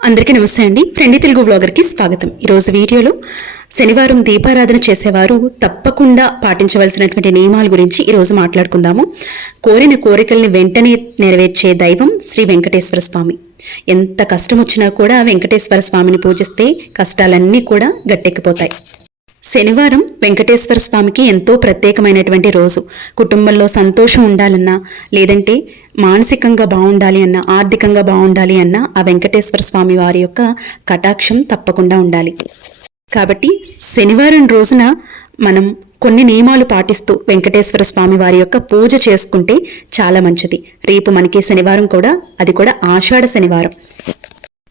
అందరికీ నమస్తే అండి. ఫ్రెండి తెలుగు వ్లాగర్కి స్వాగతం. ఈరోజు వీడియోలో శనివారం దీపారాధన చేసేవారు తప్పకుండా పాటించవలసినటువంటి నియమాల గురించి ఈరోజు మాట్లాడుకుందాము. కోరిన కోరికల్ని వెంటనే నెరవేర్చే దైవం శ్రీ వెంకటేశ్వర స్వామి. ఎంత కష్టం వచ్చినా కూడా వెంకటేశ్వర స్వామిని పూజిస్తే కష్టాలన్నీ కూడా గట్టెక్కిపోతాయి. శనివారం వెంకటేశ్వర స్వామికి ఎంతో ప్రత్యేకమైనటువంటి రోజు. కుటుంబంలో సంతోషం ఉండాలన్నా లేదంటే మానసికంగా బాగుండాలి అన్న ఆర్థికంగా బాగుండాలి అన్న ఆ వెంకటేశ్వర స్వామి వారి యొక్క కటాక్షం తప్పకుండా ఉండాలి. కాబట్టి శనివారం రోజున మనం కొన్ని నియమాలు పాటిస్తూ వెంకటేశ్వర స్వామి వారి యొక్క పూజ చేసుకుంటే చాలా మంచిది. రేపు మనకి శనివారం కూడా అది కూడా ఆషాఢ శనివారం.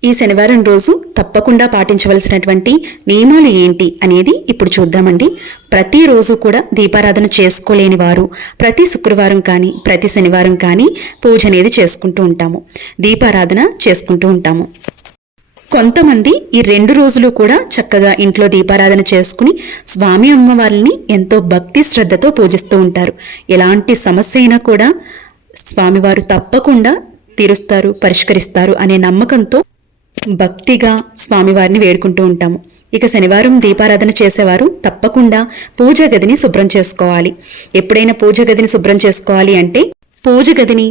ఈ శనివారం రోజు తప్పకుండా పాటించవలసినటువంటి నియమాలు ఏంటి అనేది ఇప్పుడు చూద్దామండి. ప్రతిరోజు కూడా దీపారాధన చేసుకోలేని వారు ప్రతి శుక్రవారం కానీ ప్రతి శనివారం కానీ పూజ అనేది చేసుకుంటూ ఉంటాము. దీపారాధన చేసుకుంటూ ఉంటాము. కొంతమంది ఈ రెండు రోజులు కూడా చక్కగా ఇంట్లో దీపారాధన చేసుకుని స్వామి అమ్మవారిని ఎంతో భక్తి శ్రద్ధతో పూజిస్తూ ఉంటారు. ఎలాంటి సమస్య అయినా కూడా స్వామివారు తప్పకుండా తీరుస్తారు పరిష్కరిస్తారు అనే నమ్మకంతో భక్తిగా స్వామివారిని వేడుకుంటూ ఉంటాము. ఇక శనివారం దీపారాధన చేసేవారు తప్పకుండా పూజ గదిని శుభ్రం చేసుకోవాలి. ఎప్పుడైనా పూజ గదిని శుభ్రం చేసుకోవాలి అంటే పూజ గదిని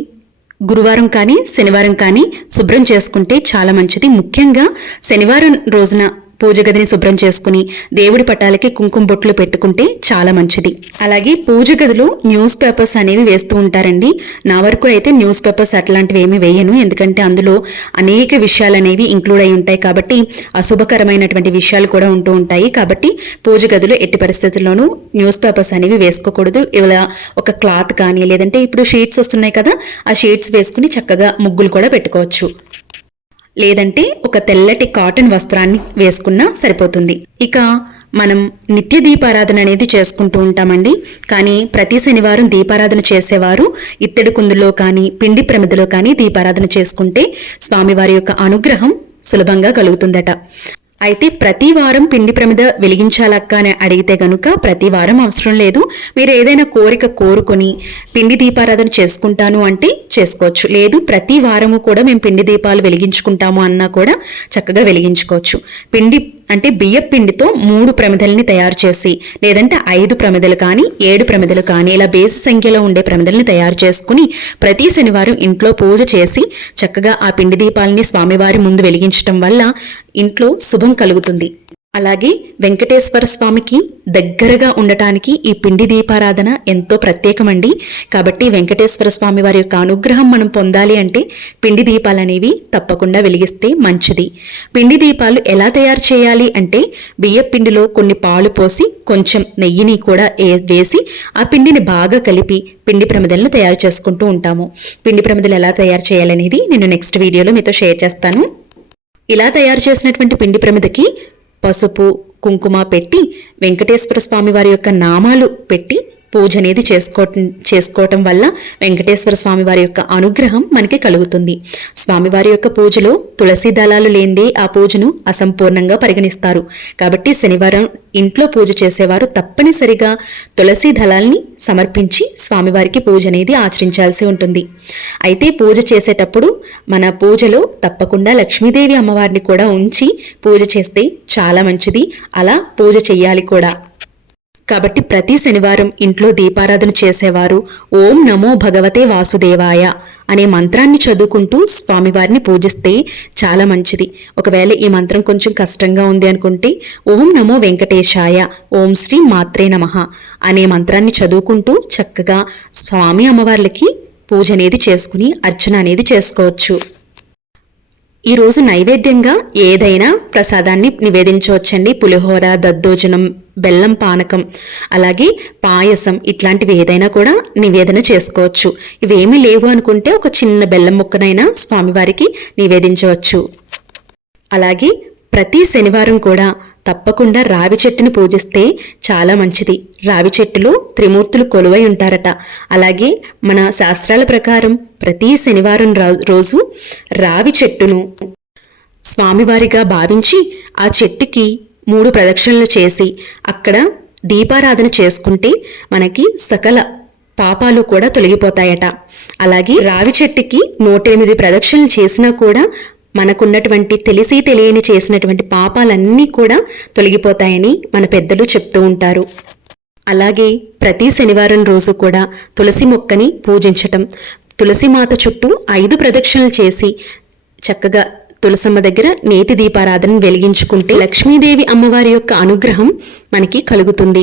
గురువారం కానీ శనివారం కానీ శుభ్రం చేసుకుంటే చాలా మంచిది. ముఖ్యంగా శనివారం రోజున పూజ గదిని శుభ్రం చేసుకుని దేవుడి పటాలకి కుంకుమ బొట్లు పెట్టుకుంటే చాలా మంచిది. అలాగే పూజ గదిలో న్యూస్ పేపర్స్ అనేవి వేస్తూ ఉంటారండి. నా వరకు అయితే న్యూస్ పేపర్స్ అట్లాంటివి ఏమి వేయను. ఎందుకంటే అందులో అనేక విషయాలు అనేవి ఇంక్లూడ్ అయి ఉంటాయి కాబట్టి అశుభకరమైనటువంటి విషయాలు కూడా ఉంటూ ఉంటాయి. కాబట్టి పూజ గదిలో ఎట్టి పరిస్థితుల్లోనూ న్యూస్ పేపర్స్ అనేవి వేసుకోకూడదు. ఇలా ఒక క్లాత్ కానీ లేదంటే ఇప్పుడు షీట్స్ వస్తున్నాయి కదా ఆ షీట్స్ వేసుకుని చక్కగా ముగ్గులు కూడా పెట్టుకోవచ్చు. లేదంటే ఒక తెల్లటి కాటన్ వస్త్రాన్ని వేసుకున్నా సరిపోతుంది. ఇక మనం నిత్య దీపారాధన అనేది చేసుకుంటూ ఉంటామండి. కానీ ప్రతి శనివారం దీపారాధన చేసేవారు ఇత్తడి కుందులో కానీ పిండి ప్రమిదలో కానీ దీపారాధన చేసుకుంటే స్వామివారి యొక్క అనుగ్రహం సులభంగా కలుగుతుందట. అయితే ప్రతి వారం పిండి ప్రమిద వెలిగించాలక్క అని అడిగితే గనుక ప్రతి వారం అవసరం లేదు. మీరు ఏదైనా కోరిక కోరుకొని పిండి దీపారాధన చేసుకుంటాను అంటే చేసుకోవచ్చు. లేదు ప్రతి వారము కూడా మేము పిండి దీపాలు వెలిగించుకుంటాము అన్నా కూడా చక్కగా వెలిగించుకోవచ్చు. పిండి అంటే బియ్యపిండితో మూడు ప్రమిదల్ని తయారు చేసి లేదంటే ఐదు ప్రమిదలు కానీ ఏడు ప్రమిదలు కానీ ఇలా బేసి సంఖ్యలో ఉండే ప్రమిదల్ని తయారు చేసుకుని ప్రతి శనివారం ఇంట్లో పూజ చేసి చక్కగా ఆ పిండి దీపాలని స్వామివారి ముందు వెలిగించటం వల్ల ఇంట్లో శుభం కలుగుతుంది. అలాగే వెంకటేశ్వర స్వామికి దగ్గరగా ఉండటానికి ఈ పిండి దీపారాధన ఎంతో ప్రత్యేకమండి. కాబట్టి వెంకటేశ్వర స్వామి వారి యొక్క అనుగ్రహం మనం పొందాలి అంటే పిండి దీపాలు అనేవి తప్పకుండా వెలిగిస్తే మంచిది. పిండి దీపాలు ఎలా తయారు చేయాలి అంటే బియ్య పిండిలో కొన్ని పాలు పోసి కొంచెం నెయ్యిని కూడా వేసి ఆ పిండిని బాగా కలిపి పిండి ప్రమిదలను తయారు చేసుకుంటూ ఉంటాము. పిండి ప్రమిదలు ఎలా తయారు చేయాలనేది నేను నెక్స్ట్ వీడియోలో మీతో షేర్ చేస్తాను. ఇలా తయారు చేసినటువంటి పిండి ప్రమిదకి పసుపు కుంకుమ పెట్టి వెంకటేశ్వర స్వామి వారి యొక్క నామాలు పెట్టి పూజ అనేది చేసుకోవటం చేసుకోవటం వల్ల వెంకటేశ్వర స్వామి వారి యొక్క అనుగ్రహం మనకి కలుగుతుంది. స్వామివారి యొక్క పూజలో తులసి దళాలు లేనిదే ఆ పూజను అసంపూర్ణంగా పరిగణిస్తారు. కాబట్టి శనివారం ఇంట్లో పూజ చేసేవారు తప్పనిసరిగా తులసి దళాల్ని సమర్పించి స్వామివారికి పూజ అనేది ఆచరించాల్సి ఉంటుంది. అయితే పూజ చేసేటప్పుడు మన పూజలో తప్పకుండా లక్ష్మీదేవి అమ్మవారిని కూడా ఉంచి పూజ చేస్తే చాలా మంచిది. అలా పూజ చెయ్యాలి కూడా. కాబట్టి ప్రతి శనివారం ఇంట్లో దీపారాధన చేసేవారు. ఓం నమో భగవతే వాసుదేవాయ అనే మంత్రాన్ని చదువుకుంటూ స్వామివారిని పూజిస్తే చాలా మంచిది. ఒకవేళ ఈ మంత్రం కొంచెం కష్టంగా ఉంది అనుకుంటే ఓం నమో వెంకటేశాయ ఓం శ్రీ మాత్రే నమః అనే మంత్రాన్ని చదువుకుంటూ చక్కగా స్వామి అమ్మవార్లకి పూజ అనేది చేసుకుని అర్చన అనేది చేసుకోవచ్చు. ఈరోజు నైవేద్యంగా ఏదైనా ప్రసాదాన్ని నివేదించవచ్చండి. పులిహోర దద్దోజనం బెల్లం పానకం అలాగే పాయసం ఇట్లాంటివి ఏదైనా కూడా నివేదన చేసుకోవచ్చు. ఇవేమీ లేవు అనుకుంటే ఒక చిన్న బెల్లం ముక్కనైనా స్వామివారికి నివేదించవచ్చు. అలాగే ప్రతి శనివారం కూడా తప్పకుండా రావి చెట్టుని పూజిస్తే చాలా మంచిది. రావి చెట్టులో త్రిమూర్తులు కొలువై ఉంటారట. అలాగే మన శాస్త్రాల ప్రకారం ప్రతి శనివారం రా- రోజు రావి చెట్టును స్వామివారిగా భావించి ఆ చెట్టుకి మూడు ప్రదక్షిణలు చేసి అక్కడ దీపారాధన చేసుకుంటే మనకి సకల పాపాలు కూడా తొలగిపోతాయట. అలాగే రావి చెట్టుకి నూటెనిమిది ప్రదక్షిణలు చేసినా కూడా మనకున్నటువంటి తెలిసి తెలియని చేసినటువంటి పాపాలన్నీ కూడా తొలగిపోతాయని మన పెద్దలు చెప్తూ ఉంటారు. అలాగే ప్రతి శనివారం రోజు కూడా తులసి మొక్కని పూజించటం. తులసి మాత చుట్టూ ఐదు ప్రదక్షిణలు చేసి చక్కగా తులసమ్మ దగ్గర నేతి దీపారాధన వెలిగించుకుంటే లక్ష్మీదేవి అమ్మవారి యొక్క అనుగ్రహం మనకి కలుగుతుంది.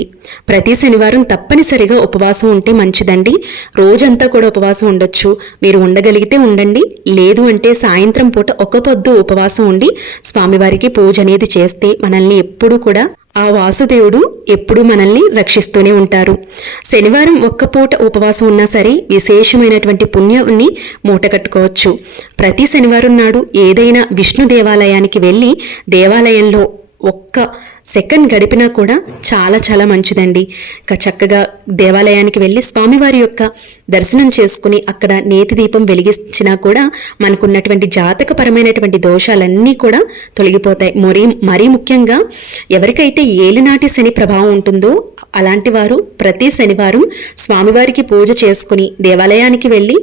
ప్రతి శనివారం తప్పనిసరిగా ఉపవాసం ఉంటే మంచిదండి. రోజంతా కూడా ఉపవాసం ఉండొచ్చు. మీరు ఉండగలిగితే ఉండండి. లేదు అంటే సాయంత్రం పూట ఒక పొద్దు ఉపవాసం ఉండి స్వామివారికి పూజ అనేది చేస్తే మనల్ని ఎప్పుడూ కూడా ఆ వాసుదేవుడు ఎప్పుడూ మనల్ని రక్షిస్తూనే ఉంటారు. శనివారం ఒక్క పూట ఉపవాసం ఉన్నా సరే విశేషమైనటువంటి పుణ్యాన్ని మూట కట్టుకోవచ్చు. ప్రతి శనివారం నాడు ఏదైనా విష్ణు దేవాలయానికి వెళ్ళి దేవాలయంలో ఒక్క సెకండ్ గడిపినా కూడా చాలా చాలా మంచిదండి. ఇక చక్కగా దేవాలయానికి వెళ్ళి స్వామివారి యొక్క దర్శనం చేసుకుని అక్కడ నేతి దీపం వెలిగించినా కూడా మనకున్నటువంటి జాతకపరమైనటువంటి దోషాలన్నీ కూడా తొలగిపోతాయి. మరీ మరీ ముఖ్యంగా ఎవరికైతే ఏలినాటి శని ప్రభావం ఉంటుందో అలాంటి వారు ప్రతి శనివారం స్వామివారికి పూజ చేసుకుని దేవాలయానికి వెళ్ళి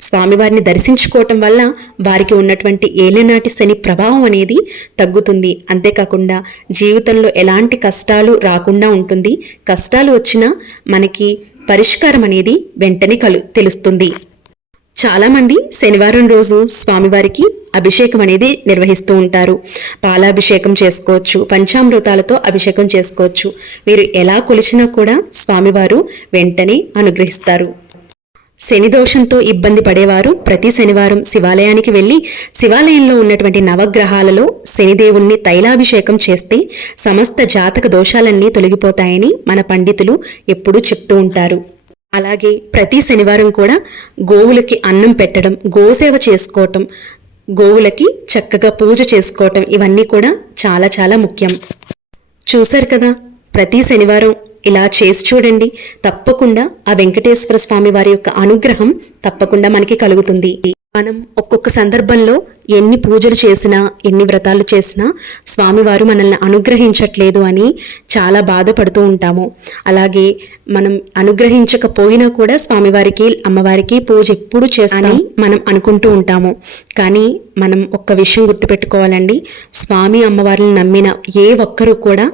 స్వామివారిని దర్శించుకోవటం వల్ల వారికి ఉన్నటువంటి ఏలినాటి శని ప్రభావం అనేది తగ్గుతుంది. అంతేకాకుండా జీవితంలో ఎలాంటి కష్టాలు రాకుండా ఉంటుంది. కష్టాలు వచ్చినా మనకి పరిష్కారం అనేది వెంటనే కలు తెలుస్తుంది. చాలామంది శనివారం రోజు స్వామివారికి అభిషేకం అనేది నిర్వహిస్తూ ఉంటారు. పాలాభిషేకం చేసుకోవచ్చు పంచామృతాలతో అభిషేకం చేసుకోవచ్చు. మీరు ఎలా కొలిచినా కూడా స్వామివారు వెంటనే అనుగ్రహిస్తారు. శని దోషంతో ఇబ్బంది పడేవారు ప్రతి శనివారం శివాలయానికి వెళ్ళి శివాలయంలో ఉన్నటువంటి నవగ్రహాలలో శనిదేవుణ్ణి తైలాభిషేకం చేస్తే సమస్త జాతక దోషాలన్నీ తొలగిపోతాయని మన పండితులు ఎప్పుడూ చెప్తూ ఉంటారు. అలాగే ప్రతి శనివారం కూడా గోవులకి అన్నం పెట్టడం గోసేవ చేసుకోవటం గోవులకి చక్కగా పూజ చేసుకోవటం ఇవన్నీ కూడా చాలా చాలా ముఖ్యం. చూశారు కదా ప్రతి శనివారం ఇలా చేసి చూడండి. తప్పకుండా ఆ వెంకటేశ్వర స్వామి వారి యొక్క అనుగ్రహం తప్పకుండా మనకి కలుగుతుంది. మనం ఒక్కొక్క సందర్భంలో ఎన్ని పూజలు చేసినా ఎన్ని వ్రతాలు చేసినా స్వామివారు మనల్ని అనుగ్రహించట్లేదు అని చాలా బాధపడుతూ ఉంటాము. అలాగే మనం అనుగ్రహించకపోయినా కూడా స్వామివారికి అమ్మవారికి పూజ ఎప్పుడు చేస్తాని మనం అనుకుంటూ ఉంటాము. కానీ మనం ఒక్క విషయం గుర్తుపెట్టుకోవాలండి. స్వామి అమ్మవారిని నమ్మిన ఏ ఒక్కరూ కూడా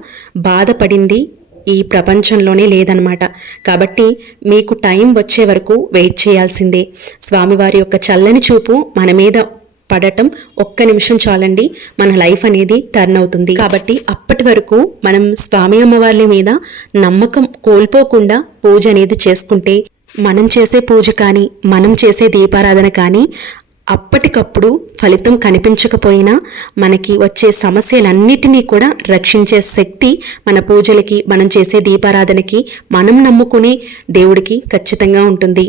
బాధపడింది ఈ ప్రపంచంలోనే లేదనమాట కాబట్టి మీకు టైం వచ్చే వరకు వెయిట్ చేయాల్సిందే. స్వామివారి యొక్క చల్లని చూపు మన మీద పడటం ఒక్క నిమిషం చాలండి. మన లైఫ్ అనేది టర్న్ అవుతుంది. కాబట్టి అప్పటి వరకు మనం స్వామి అమ్మవార్ల మీద నమ్మకం కోల్పోకుండా పూజ అనేది చేసుకుంటే మనం చేసే పూజ కానీ మనం చేసే దీపారాధన కానీ అప్పటికప్పుడు ఫలితం కనిపించకపోయినా మనకి వచ్చే సమస్యలన్నిటినీ కూడా రక్షించే శక్తి మన పూజలకి మనం చేసే దీపారాధనకి మనం నమ్ముకునే దేవుడికి ఖచ్చితంగా ఉంటుంది.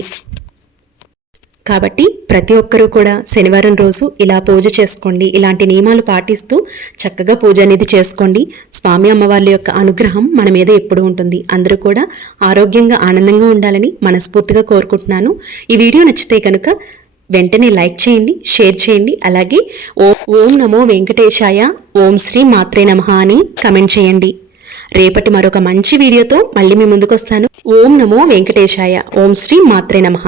కాబట్టి ప్రతి ఒక్కరూ కూడా శనివారం రోజు ఇలా పూజ చేసుకోండి. ఇలాంటి నియమాలు పాటిస్తూ చక్కగా పూజ అనేది చేసుకోండి. స్వామి అమ్మవార్ల యొక్క అనుగ్రహం మన మీద ఎప్పుడు ఉంటుంది. అందరూ కూడా ఆరోగ్యంగా ఆనందంగా ఉండాలని మనస్ఫూర్తిగా కోరుకుంటున్నాను. ఈ వీడియో నచ్చితే కనుక వెంటనే లైక్ చేయండి షేర్ చేయండి. అలాగే ఓ ఓం నమో వెంకటేశాయ ఓం శ్రీ మాత్రే నమ అని కమెంట్ చేయండి. రేపటి మరొక మంచి వీడియోతో మళ్ళీ మీ ముందుకు వస్తాను ఓం నమో వెంకటేశాయ ఓం శ్రీ మాత్రే నమః.